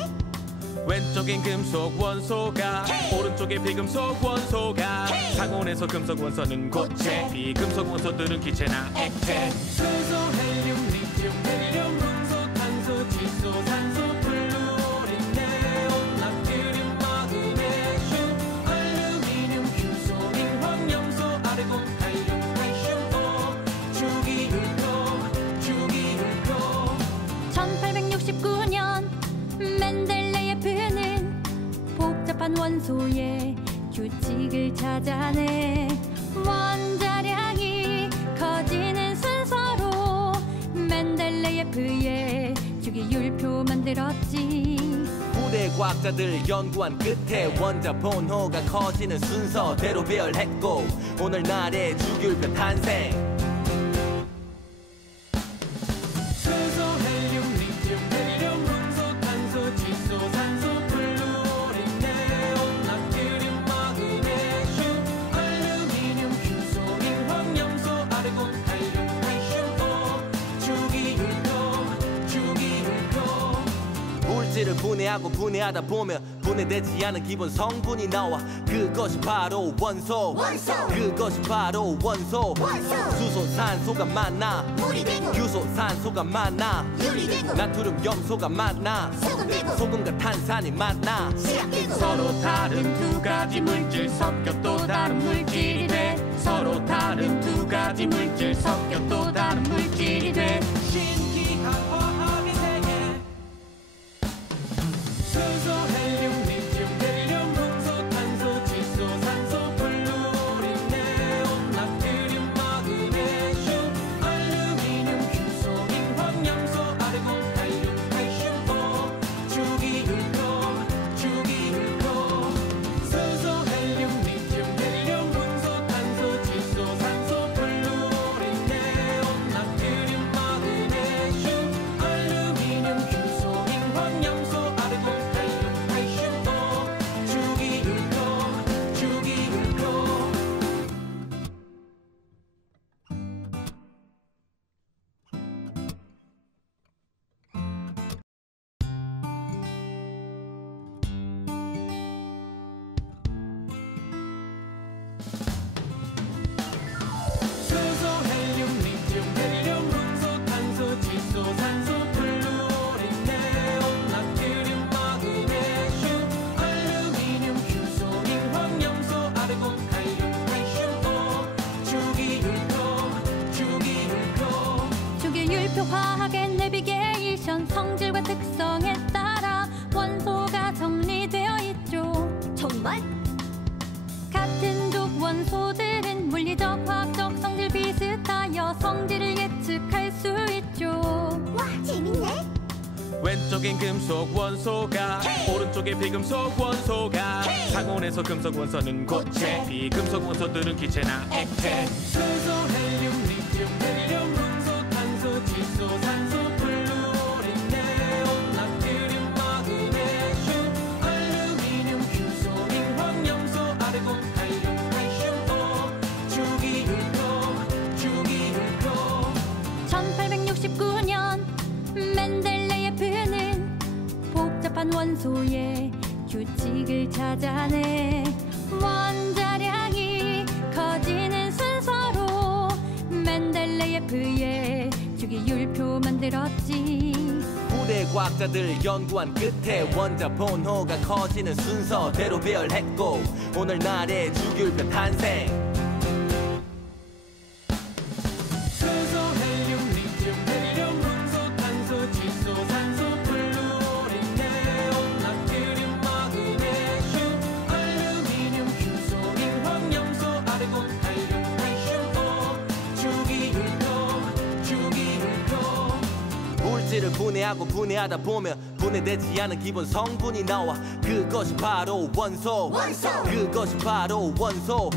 왼쪽엔 금속 원소가 오른쪽에 비금속 원소가 상온에서 금속 원소는 고체 비금속 원소들은 기체나 액체 수소, 헬륨, 리튬, 헬륨, 문소, 탄소, 질소, 산소, 플루오린, 네온, 나트륨, 마그네슘, 알루미늄, 규소, 링, 황염소, 아르곤, 칼륨, 칼슘, 주기율표 1869년 멘델레예프는 복잡한 원소의 규칙을 찾아내 원자량이 커지는 순서로 멘델레예프의 주기율표 만들었지. 후대 과학자들 연구한 끝에 원자 번호가 커지는 순서대로 배열했고 오늘날의 주기율표 탄생. 수소, 헬륨, 리튬, 헬륨, 문소, 탄소, 질소, 산소, 플루오린, 네온, 나트륨, 마그네슘, 알루미늄, 규소, 링, 황염소, 아르곤, 칼륨, 칼슘, 주기율표 물질을 분해하고 분해하다 보면 분해되지 않은 기본 성분이 나와. 그것이 바로 원소. 그것이 바로 원소. 수소 산소가 만나 물이 되고 규소 산소가 만나 유리 되고 나트륨 염소가 만나 소금 되고 소금과 탄산이 만나 시약 되고 서로 다른 두 가지 물질 섞여 또 다른 물질이 돼 서로 다른 두 가지 물질 섞여 또 다른 물질이 돼 신기한 화학의 세계 수소, 헬륨, 리튬, 헬륨, 문소, 탄소, 질소, 산소, 플루오린, 네온, 나트륨, 마그네슘, 알루미늄, 규소, 링, 황염소, 아르곤, 칼륨, 칼슘, 주기율표 수소, 헬륨, 리튬, 헬륨, 문소, 탄소, 질소, 산소, 플루오린, 네온, 나트륨, 마그네슘, 알루미늄, 규소, 링, 황염소, 아르곤, 칼륨, 칼슘, 주기율표 수소, 헬륨, 리튬, 헬륨, 문소, 탄소, 질소, 산소, 플루오린, 네온, 나트륨, 마그네슘, 알루미늄, 규소, 링, 황염소, 아르곤, 칼륨, 칼슘, 주기율표 주기율표 화학의 내비게이션 성질과 특성에 따라 원소가 정리되어 있죠. 정말? 같은 족 원소들은 물리적 화학적 성질 비슷하여 성질을 예측할 수 있죠. 와, 재밌네. 왼쪽엔 금속 원소가 오른쪽에 비금속 원소가 상온에서 금속 원소는 고체 비금속 원소들은 기체나 액체 수소, 헬륨, 리튬, 헬륨, 문소, 탄소, 질소, 산소, 플루오린, 네온, 나트륨, 마그네슘, 알루미늄, 규소, 링, 황염소, 아르곤, 칼륨, 칼슘, 주기율표 1869년 멘델레예프는 복잡한 원소의 규칙을 찾아내 원자량이 커지는 순서로 멘델레예프의 주기율표 만들었지. 후대 과학자들 연구한 끝에 원자 번호가 커지는 순서대로 배열했고 오늘날의 주기율표 탄생. 수소, 헬륨, 리튬, 헬륨, 문소, 탄소, 질소, 산소, 플루오린, 네온, 나트륨, 마그네슘, 알루미늄, 규소, 링, 황염소, 아르곤, 칼륨, 칼슘, 주기율표 물질을 분해하고 분해하다 보면 분해되지 않은 기본 성분이 나와 그것이 바로 원소 그것이 바로 원소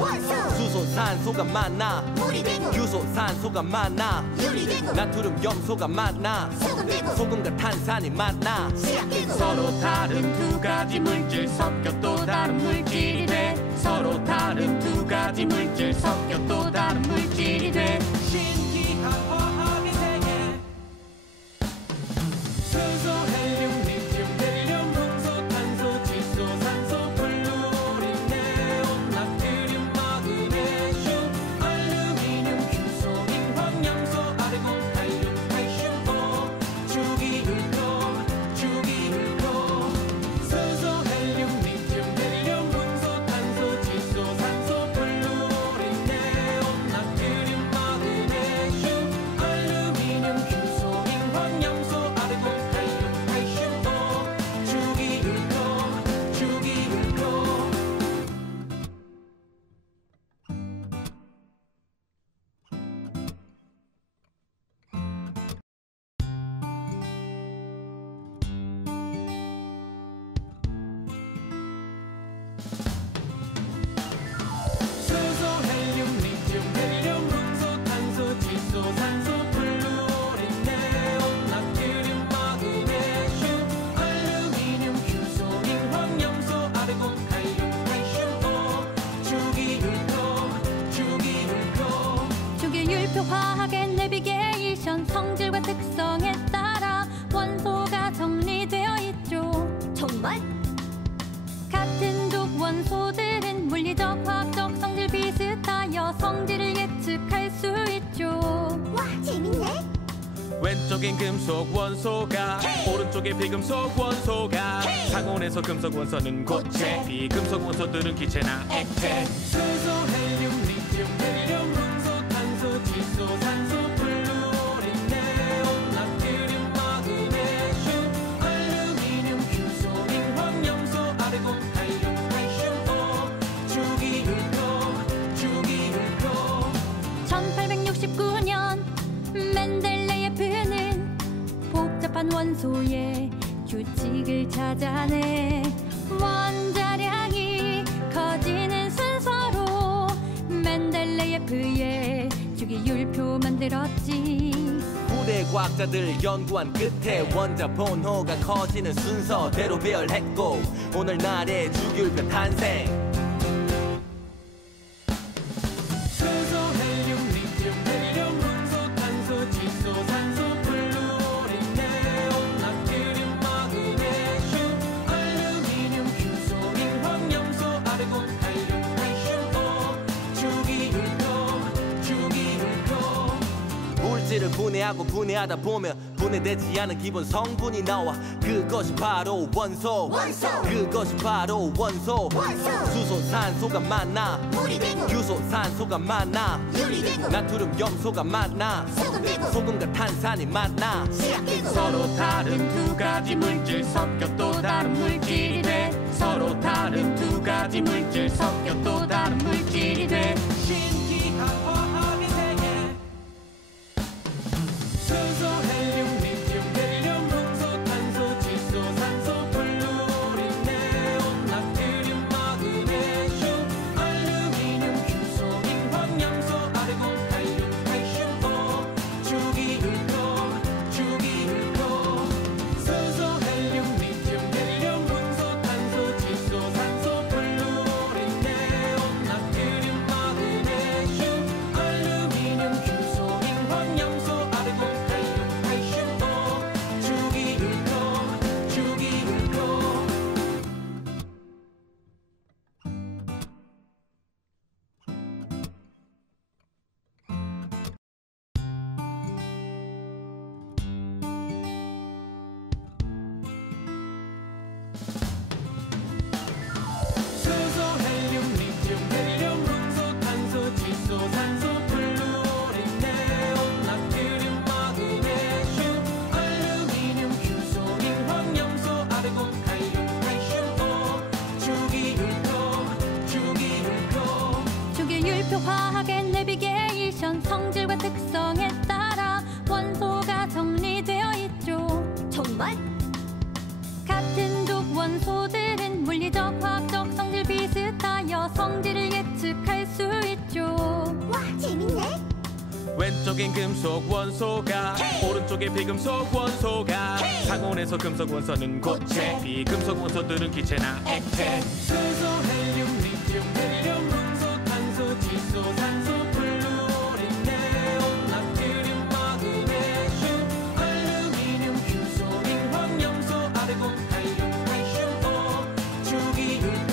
수소 산소가 만나 물이 되고 규소 산소가 만나 유리 되고 나트륨 염소가 만나 소금 되고 소금과 탄산이 만나 시약 되고 서로 다른 두 가지 물질 섞여 또 다른 물질이 돼 서로 다른 두 가지 물질 섞여 또 다른 물질이 돼 신기한 화학의 세계 수소 헬륨 리튬 헬륨 음소 탄소 질소 산소 플루오린 네온 나트륨 마그네슘 알루미늄 규소 인황 염소 아르곤 칼륨 칼슘 주기율도 수소 헬륨 리튬 헬륨 음소 탄소 질소 산소 플루오린 네온 나트륨 마그네슘 알루미늄 규소 인황 염소 아르곤 칼륨 칼슘 주기율도 수소 헬륨 리튬 헬륨 음소 탄소 질소 산소 플루오린 네온 나트륨 마그네슘 알루미늄 규소 인황 염소 아르곤 칼륨 칼슘 주기율도 주기율표 화학의 내비게이션 성질과 특성에 따라 원소가 정리되어 있죠. 정말? 같은 족 원소들은 물리적 화학적 성질 비슷하여 성질을 예측할 수 있죠. 와 재밌네. 왼쪽엔 금속 원소가 오른쪽에 비금속 원소가 상온에서 금속 원소는 고체 비금속 원소들은 기체나 액체 수소 헬륨 리튬 헬륨 음소 탄소 질소 산소 플루오린 네온 나트륨 마그네슘 알루미늄 규소 인황 염소 아르곤 칼륨 칼슘 주기율도 1869년 멘델레예프는 복잡한 원소의 규칙을 찾아내 원자량이 커지는 순서로 멘델레예프의 주기율표 만들었지. 후대 과학자들 연구한 끝에 원자 번호가 커지는 순서대로 배열했고 오늘날의 주기율표 탄생 수소 헬륨 리튬 헬륨 음소 탄소 질소 산소 플루오린 네온 나트륨 마그네슘 알루미늄 규소 인황 염소 아르곤 칼륨 칼슘 주기율도 물질을 분해하고 분해하다 보면 분해되지 않은 기본 성분이 나와 그것이 바로 원소 그것이 바로 원소 수소 산소가 만나 물이 되고 규소 산소가 만나 유리 되고 나트륨 염소가 만나 소금 되고 소금과 탄산이 만나 시약 되고 서로 다른 두 가지 물질 섞여 또 다른 물질이 돼 서로 다른 두 가지 물질 섞여 또 다른 물질이 돼 신기한 화학의 세계 수소 헬륨 리튬 헬륨 음소 탄소 질소 산소 플루오린 네온 나트륨 마그네슘 알루미늄 규소 인황 염소 아르곤 칼륨 칼슘 주기율도 수소 헬륨 리튬 헬륨 음소 탄소 질소 산소 플루오린 네온 왼쪽엔 금속 원소가 오른쪽에 비금속 원소가 상온에서 금속 원소는 고체 비금속 원소들은 기체나 액체 수소 헬륨 리튬 헬륨 음소 탄소 질소 산소 플루오린 네온 나트륨 마그네슘 알루미늄 규소 잉황 염소 아르곤 칼륨 칼슘 오 주기율표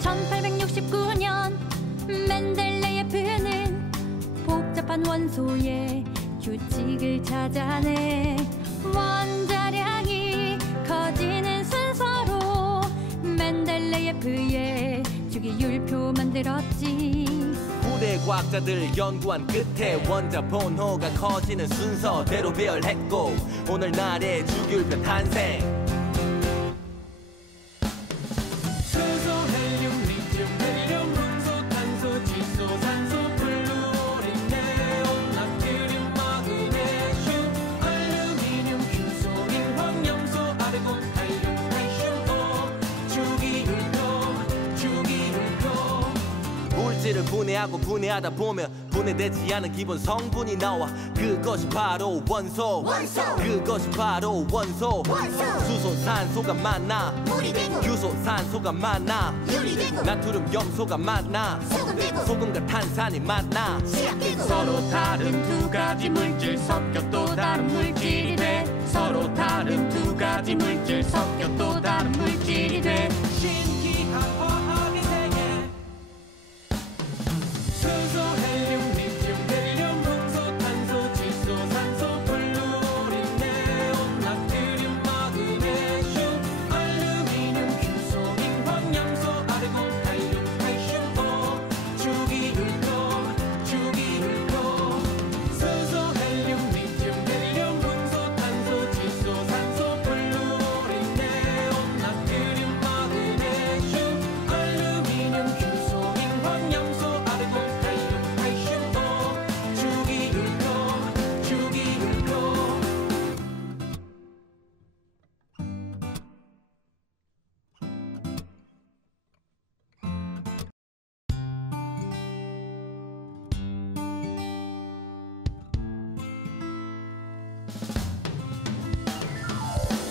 1869년 멘델레예프는 복잡한 원소의 규칙을 찾아내 원자량이 커지는 순서로 멘델레예프의 주기율표 만들었지. 후대 과학자들 연구한 끝에 원자 번호가 커지는 순서대로 배열했고 오늘날의 주기율표 탄생. 수소 헬륨 리튬 헬륨 음소 탄소 질소 산소 플루오린 네온 나트륨 마그네슘 알루미늄 규소 잉황 염소 아르곤 칼륨 칼슘 오 주기율표 물질을 분해하고 분해하다 보면 분해되지 않은 기본 성분이 나와 그것이 바로 원소. 그것이 바로 원소. 수소 산소가 만나 물이 되고 규소 산소가 만나 유리 되고 나트륨 염소가 만나 소금 되고 소금과 탄산이 만나 시약 되고 서로 다른 두 가지 물질 섞여 또 다른 물질이 돼 서로 다른 두 가지 물질 섞여 또 다른 물질이 돼 신기한 화학의 세계 수소 헬륨 리튬 헬륨 음소 탄소 질소 산소 플루오린 네온 나트륨 마그네슘 알루미늄 규소 잉황 염소 아르곤 칼륨 칼슘 오 주기율표 수소 헬륨 리튬 헬륨 음소 탄소 질소 산소 플루오린 네온 나트륨 마그네슘 알루미늄 규소 잉황 염소 아르곤 칼륨 칼슘 오 주기율표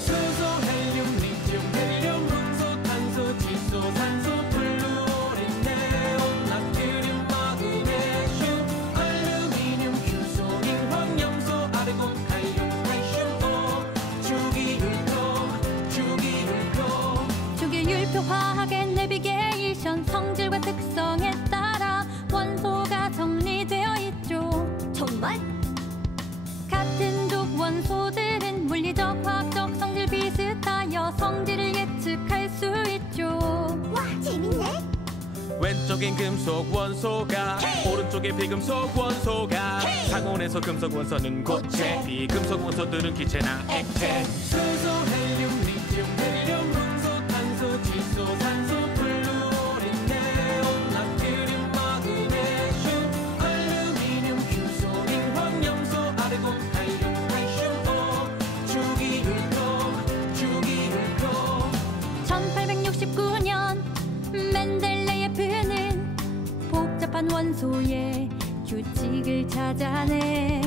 수소 헬륨 리튬 헬륨 음소 탄소 질소 산소 플루오린 네온 나트륨 마그네슘 알루미늄 규소 잉황 염소 아르곤 칼륨 칼슘 오 주기율표 주기율표 화학의 내비게이션 성질과 특성에 따라 원소가 정리되어 있죠. 정말? 같은 족 원소들은 물리적 화학적 성질 비슷하여 성질을 예측할 수 있죠. 와 재밌네. 왼쪽엔 금속 원소가 오른쪽에 비금속 원소가 상온에서 금속 원소는 고체 비금속 원소들은 기체나 액체 수소 헬륨 리튬 헬륨 음소 탄소 질소 산소 플루오린 네온 나트륨 마그네슘 알루미늄 규소 잉황 염소 아르곤 칼륨 칼슘 오 주기율표 1869년 멘델레예프는 복잡한 원소의 규칙을 찾아내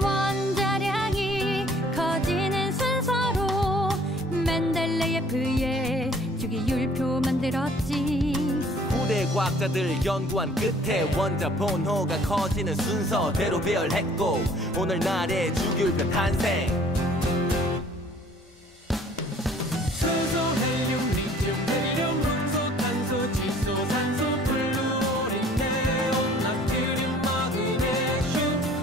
원자량이 커지는 순서로 멘델레예프의 주기율표 만들었지. 후대 과학자들 연구한 끝에 원자 번호가 커지는 순서대로 배열했고 오늘날의 주기율표 탄생. 수소 헬륨 리튬 헬륨 음소 탄소 질소 산소 플루오린 네온 나트륨 마그네슘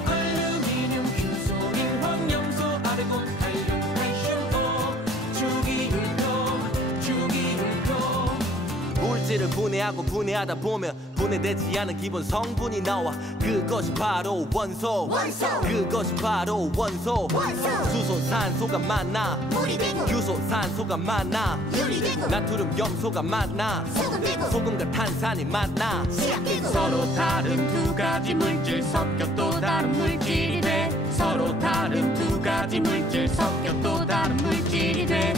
알루미늄 규소 잉황 염소 아르곤 칼륨 칼슘 오 주기율표 물질을 분해하고 분해하다 보면 분해되지 않은 기본 성분이 나와 그것이 바로 원소. 그것이 바로 원소. 수소 산소가 만나 물이 되고 규소 산소가 만나 유리 되고 나트륨 염소가 만나 소금 되고 소금과 탄산이 만나 시약 되고 서로 다른 두 가지 물질 섞여 또 다른 물질이 돼 서로 다른 두 가지 물질 섞여 또 다른 물질이 돼